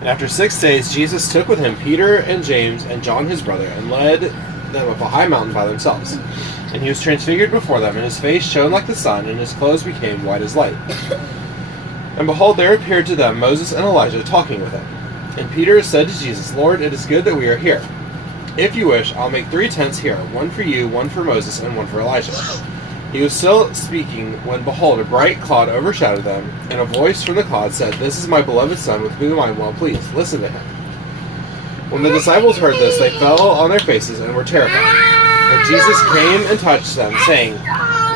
And after 6 days, Jesus took with him Peter and James and John his brother, and led them up a high mountain by themselves. And he was transfigured before them, and his face shone like the sun, and his clothes became white as light. And behold, there appeared to them Moses and Elijah talking with him. And Peter said to Jesus, Lord, it is good that we are here. If you wish, I'll make 3 tents here, one for you, one for Moses, and one for Elijah. He was still speaking when, behold, a bright cloud overshadowed them, and a voice from the cloud said, This is my beloved Son, with whom I am well pleased. Listen to him. When the disciples heard this, they fell on their faces and were terrified. But Jesus came and touched them, saying,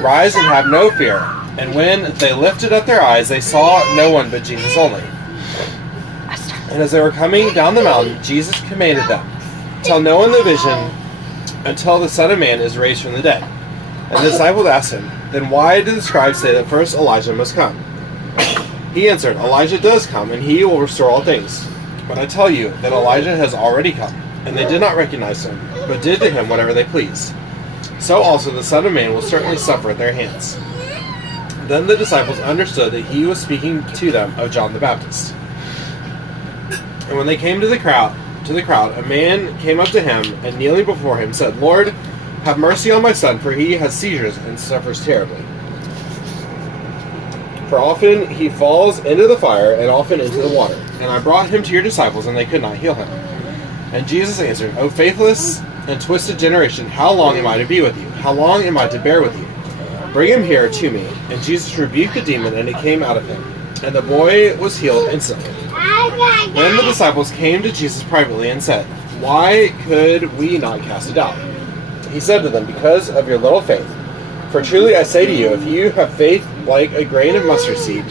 Rise and have no fear. And when they lifted up their eyes, they saw no one but Jesus only. And as they were coming down the mountain, Jesus commanded them, Tell no one the vision until the Son of Man is raised from the dead. And the disciples asked him, Then why did the scribes say that first Elijah must come? He answered, Elijah does come, and he will restore all things. But I tell you that Elijah has already come, and they did not recognize him, but did to him whatever they pleased. So also the Son of Man will certainly suffer at their hands. Then the disciples understood that he was speaking to them of John the Baptist. And when they came to the crowd, a man came up to him, and kneeling before him said, Lord, have mercy on my son, for he has seizures and suffers terribly. For often he falls into the fire, and often into the water. And I brought him to your disciples, and they could not heal him. And Jesus answered, O faithless and twisted generation, how long am I to be with you? How long am I to bear with you? Bring him here to me. And Jesus rebuked the demon, and it came out of him. And the boy was healed instantly. Then the disciples came to Jesus privately and said, Why could we not cast it out? He said to them, Because of your little faith. For truly I say to you, if you have faith like a grain of mustard seed,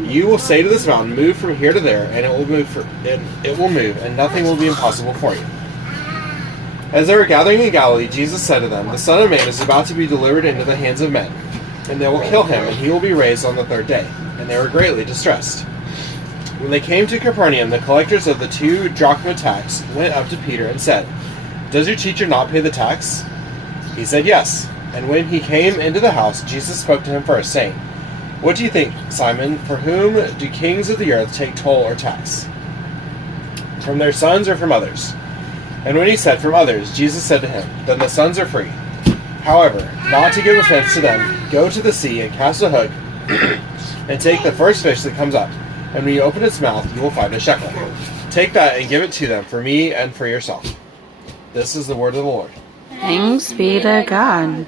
you will say to this mountain, Move from here to there, and it will move, and nothing will be impossible for you. As they were gathering in Galilee, Jesus said to them, The Son of Man is about to be delivered into the hands of men, and they will kill him, and he will be raised on the 3rd day. And they were greatly distressed. When they came to Capernaum, the collectors of the 2 drachma tax went up to Peter and said, Does your teacher not pay the tax? He said, Yes. And when he came into the house, Jesus spoke to him first, saying, What do you think, Simon? For whom do kings of the earth take toll or tax? From their sons or from others? And when he said, From others, Jesus said to him, Then the sons are free. However, not to give offense to them, go to the sea and cast a hook, and take the first fish that comes up. And when you open its mouth, you will find a shekel. Take that and give it to them for me and for yourself. This is the word of the Lord. Thanks be to God.